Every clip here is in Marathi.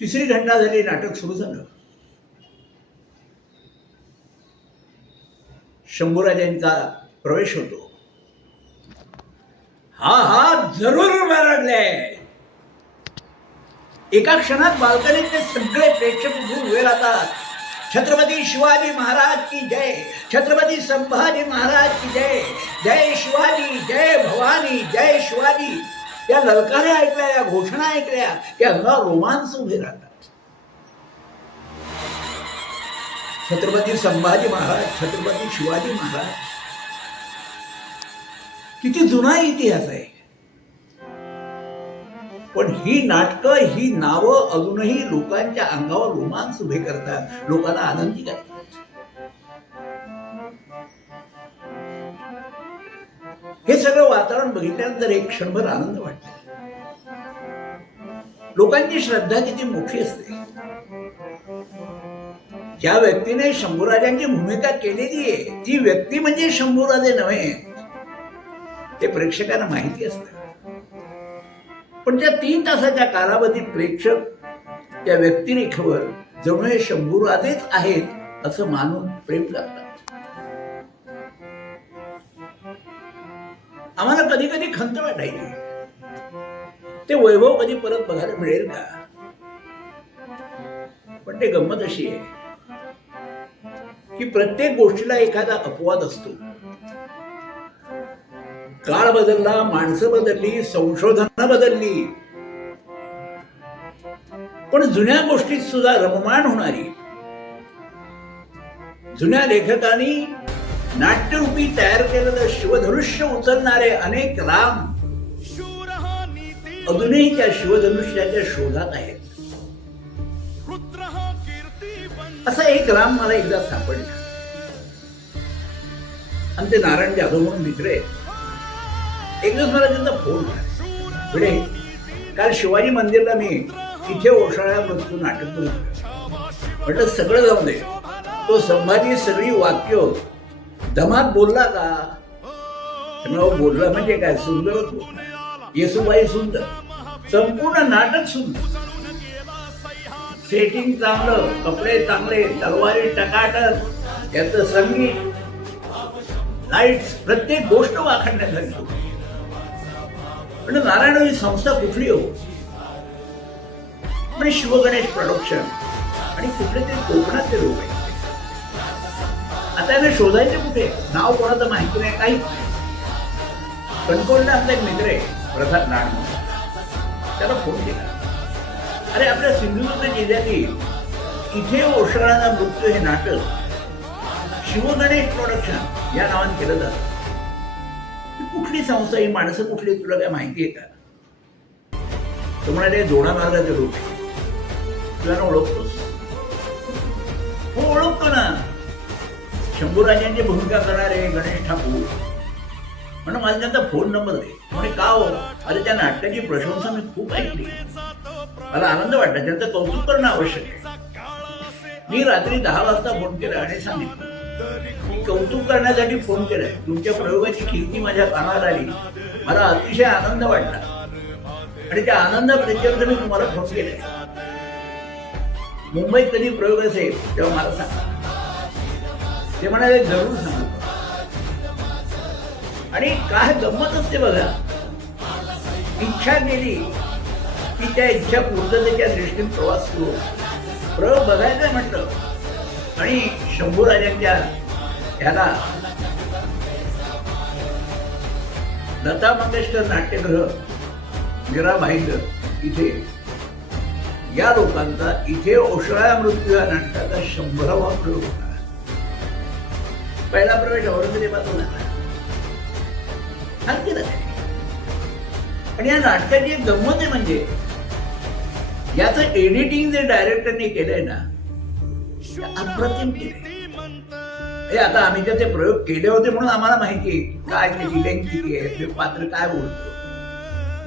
तिसरी घंटा झाली, नाटक सुरू झालं. शंभूराजांचा प्रवेश होतो. हा हा जरूर बाळगले. एका क्षणात बाल्कनीतले सगळे प्रेक्षक उठून उभे राहतात. छत्रपती शिवाजी महाराज की जय, छत्रपती संभाजी महाराज की जय, जय शिवाजी, जय भवानी, जय शिवाजी. या ललकाऱ्या ऐकल्या, या घोषणा ऐकल्या की अंगावर रोमांच उभे राहतात. छत्रपती संभाजी महाराज, छत्रपती शिवाजी महाराज, किती जुना इतिहास आहे. पण ही नाटकं, ही नावं अजूनही लोकांच्या अंगावर रोमांच उभे करतात, लोकांना आनंदी करतात. हे सगळं वातावरण बघितल्यानंतर एक क्षणभर आनंद वाटतो. लोकांची श्रद्धा किती मोठी असते. ज्या व्यक्तीने शंभूराजांची भूमिका केलेली आहे ती व्यक्ती म्हणजे शंभूराजे नव्हे, ते प्रेक्षकांना माहिती असतं. पण त्या 3 तासाच्या कालावधीत प्रेक्षक त्या व्यक्तिरेखेवर जणू हे शंभूराजेच आहेत असं मानून प्रेम करतात. आम्हाला कधी कधी खंत वाटायची, ते वैभव कधी परत बघायला मिळेल का. पण ते गंमत अशी आहे की प्रत्येक गोष्टीला एखादा अपवाद असतो. काळ बदलला, माणसं बदलली, संशोधन बदलली, पण जुन्या गोष्टीत सुद्धा रममाण होणारी, जुन्या लेखकांनी नाट्यरूपी तयार केलेलं शिवधनुष्य उचलणारे अनेक राम अजूनही त्या शिवधनुष्याच्या शोधात आहेत. असा एक राम मला एकदा सापडला. आणि ते नारायण जाधव म्हणून मित्र आहेत. एक दिवस मला त्यांचा फोन आला, पुढे काल शिवाजी मंदिरला मी इथे ओशाळ्या मृत्यू नाटक बघितलं. म्हटलं सगळं जाऊ दे, तो संभाजी सगळी वाक्य दमात बोलला का. बोलला म्हणजे काय, सुंदरच बोलला. येसुबाई सुंदर, संपूर्ण नाटक सुंदर, सेटिंग चांगलं, कपडे चांगले, तलवारी टकाटक, त्याचं संगीत, लाईट्स, प्रत्येक गोष्ट वाखाणण्यात झाली. म्हणजे नारायण ही संस्था कुठली हो. म्हणजे शिवगणेश प्रोडक्शन आणि कुठले तरी कोकणातले लोक आहेत. आता यांना शोधायचे कुठे, नाव कोणाचं माहिती नाही, काहीच नाही. कणकवलीला आमचा एक मित्र आहे प्रसाद नाड, त्याला फोन केला, अरे आपल्या सिंधुदुर्ग जिल्ह्यातील इथे ओशाळ्याचा मृत्यू हे नाटक शिवगणेश प्रोडक्शन या नावाने केलं जातं. कुठली संस्था, ही माणसं कुठली, तुला काय माहिती आहे का. तो म्हणाले जोडा मार्गाचे लोक आहे. तुला ओळखतोस. हो ओळखतो ना, शंभूराजांची भूमिका करणारे गणेश ठाकूर. म्हणून मला त्यांचा फोन नंबर दे. म्हणजे का हो, अरे त्या नाटकाची प्रशंसा मी खूप ऐकली, मला आनंद वाटला, त्यांचं कौतुक करणं आवश्यक आहे. मी रात्री 10 वाजता फोन केला आणि सांगितलं मी कौतुक करण्यासाठी फोन केलाय. तुमच्या प्रयोगाची कीर्ती माझ्या कानावर आली, मला अतिशय आनंद वाटला आणि त्या आनंद प्रेक्षक मी तुम्हाला फोन केलाय. मुंबईत कधी प्रयोग असेल तेव्हा मला सांगा. ते म्हणाले जरूर सांगू. आणि काय गंमत असते बघा, इच्छा केली की त्या इच्छा पूर्ततेच्या दृष्टीने प्रवास सुरू. प्रयोग बघायचा म्हटलं आणि शंभूराजांच्या ह्याला लता मंगेशकर नाट्यगृह मीरा भाईंदर इथे या लोकांचा इथे ओशाळ्या मृत्यू या नाटकाचा 100वा प्रयोग होता. पहिला प्रवेश औरंगजेबातून झाला. आणि या नाटकाची एक गंमत आहे म्हणजे याचं एडिटिंग जे डायरेक्टरने केलंय ना, अप्रतिम केलंय. हे आता आम्ही त्याचे प्रयोग केले होते म्हणून आम्हाला माहिती आहे काय त्याची लेंथ किती आहे, ते पात्र काय बोलतो.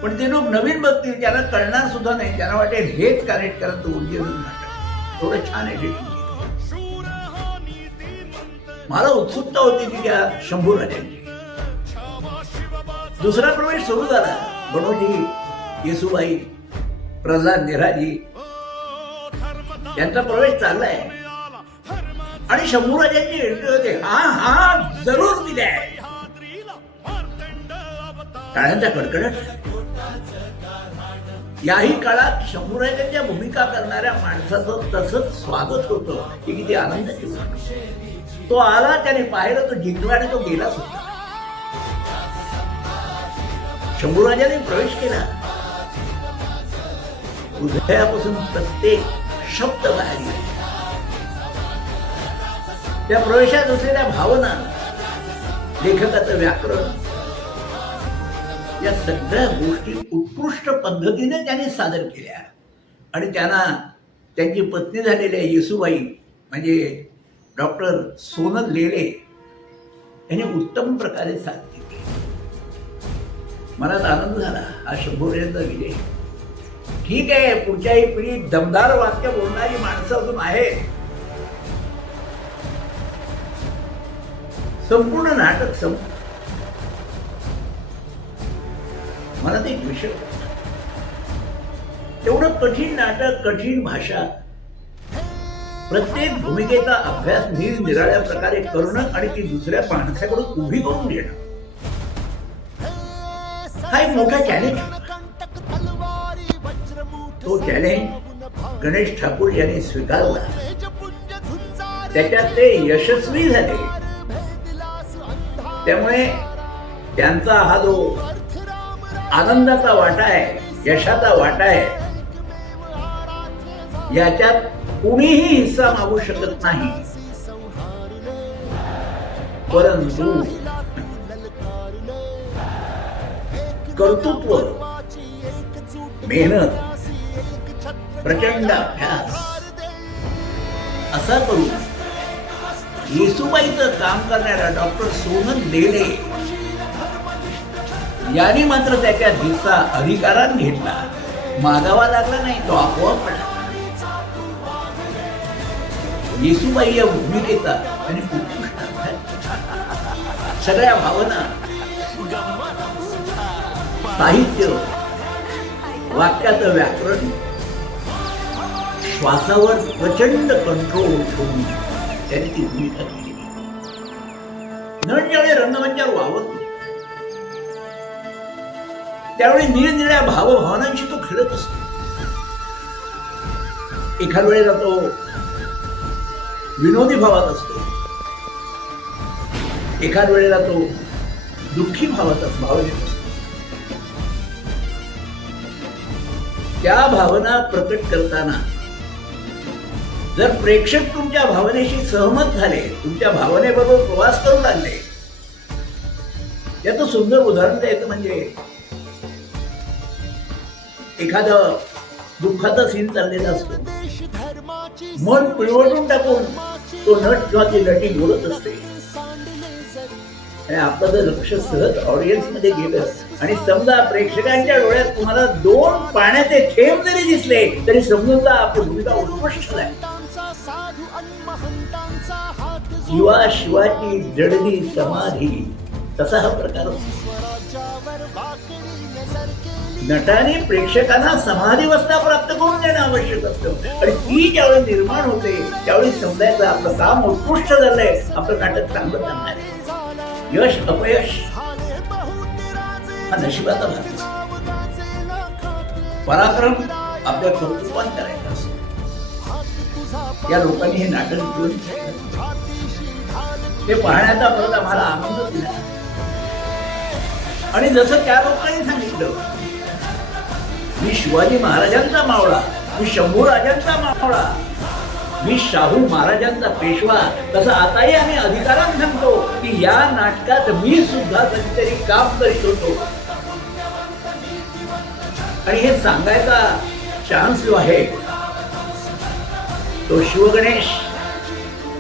पण ते लोक नवीन बघतील, त्यांना कळणार सुद्धा नाही, त्यांना वाटेल हेच कनेक्ट करत ओरिजिनल नाटक. थोडं छान एडिटिंग. मला उत्सुकता होती की त्या शंभूराजांची. दुसरा प्रवेश सुरू झाला. बनोजी, येसुबाई, प्रल्हाद नेराजी त्यांचा प्रवेश चाललाय आणि शंभूराजांची एंट्री होते. हा हा जरूर दिले आहे. टाळ्यांचा कडकडट. याही काळात शंभूराजांच्या भूमिका करणाऱ्या माणसाचं तसंच स्वागत होतं की किती आनंदाची गोष्ट. तो आला, त्याने पाहिलं, तो जिंकला आणि तो गेला सुद्धा. शंभूराजाने प्रवेश केला. हृदयापासून प्रत्येक शब्द बाहेर गेला. त्या प्रवेशात असलेल्या भावना, लेखकाचं व्याकरण, या सगळ्या गोष्टी उत्कृष्ट पद्धतीने त्यांनी सादर केल्या. आणि त्यांना त्यांची पत्नी झालेल्या येसूबाई म्हणजे डॉक्टर सोनल लेले यांनी उत्तम प्रकारे साथ केली. मनात आनंद झाला. हा शंभूराजांचा विजय. ठीक आहे, पुढच्याही पिढीत दमदार वाक्य बोलणारी माणसं अजून आहेत. संपूर्ण नाटक मला ते एक विषय होता. एवढं कठीण नाटक, कठीण भाषा, प्रत्येक भूमिकेचा अभ्यास निरनिराळ्या प्रकारे करणं आणि ती दुसऱ्या माणसाकडून उभी करून घेणं, हा एक मोठा चॅलेंज. तो चॅलेंज गणेश ठाकूर यांनी स्वीकारला. त्याच्यात ते यशस्वी झाले. त्यामुळे त्यांचा हा जो आनंदाचा वाटा आहे, यशाचा वाटा आहे, याच्यात कुणीही हिस्सा मागू शकत नाही. परंतु कर्तृत्व, मेहनत, प्रचंड अभ्यास असा करून येसूबाईचं काम करणाऱ्या डॉक्टर सोनल लेले यांनी मात्र त्याच्या हिस्सा अधिकाराने घेतला. मागावा लागला नाही, तो आपोआप पडला. येसूबाई या भूमिकेचा आणि उत्कृष्ट अभ्यास, सगळ्या भावना, साहित्य, वाक्याचं व्याकरण, श्वासावर प्रचंड कंट्रोल ठेवून त्यांनी ती भूमिका केली. नट ज्यावेळी रंगमंचावर वावरतो त्यावेळी निरनिराळ्या भावभावनांशी तो खेळत असतो. एखाद वेळेला तो विनोदी भावात असतो, एखाद वेळेला तो दुःखी भावात असतो. त्या भावना प्रकट करताना जर प्रेक्षक तुमच्या भावनेशी सहमत झाले, तुमच्या भावनेबरोबर प्रवास करू लागले, याचं सुंदर उदाहरण द्यायचं म्हणजे एखादं दुःखाचा सीन चाललेला असतो, मन पिळवटून टाकून तो नट किंवा ती नटी बोलत असते आणि आपलं जर लक्ष सहज ऑडियन्स मध्ये गेलं आणि समजा प्रेक्षकांच्या डोळ्यात तुम्हाला 2 पाण्याचे थेंब जरी दिसले तरी समजून जा आपली भूमिका उत्कृष्ट आहे. शिवा शिवाची जडली समाधी, तसा हा प्रकार असतो. नटाने प्रेक्षकांना समाधीवस्था प्राप्त करून देणं आवश्यक असतं आणि ती ज्यावेळी निर्माण होते त्यावेळी समजायचं आपलं काम उत्कृष्ट झालंय, आपलं नाटक चांगलं चालणार आहे. यश अपयश हा नशिबाचा भाग असतो. पराक्रम आपल्या कर्तृत्वान करायचा असतो. या लोकांनी हे नाटक घेऊन ते पाहण्याचा परत आम्हाला आनंद दिला. आणि जसं त्या लोकांनी सांगितलं, मी शिवाजी महाराजांचा मावळा, मी शंभूराजांचा मावळा, मी शाहू महाराजांचा पेशवा, तसं आताही आम्ही अधिकाराने सांगतो की या नाटकात मी सुद्धा कधीतरी काम करीत होतो. आणि हे सांगायचा चान्स जो आहे तो शिवगणेश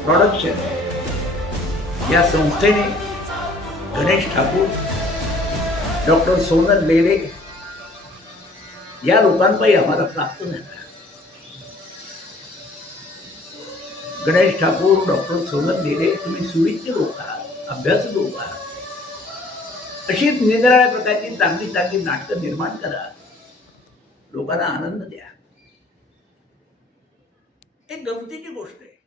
प्रोडक्शन या संस्थेने गणेश ठाकूर, डॉक्टर सोनल लेले या लोकांपायी आम्हाला प्राप्त झाला. गणेश ठाकूर, डॉक्टर सोनल लेले, तुम्ही सुविज्ञ लोक आहात, अभ्यासू लोक आहात. अशीच निरनिराळ्या प्रकारची चांगली चांगली नाटकं निर्माण करा, लोकांना आनंद द्या. एक गमतीची गोष्ट आहे.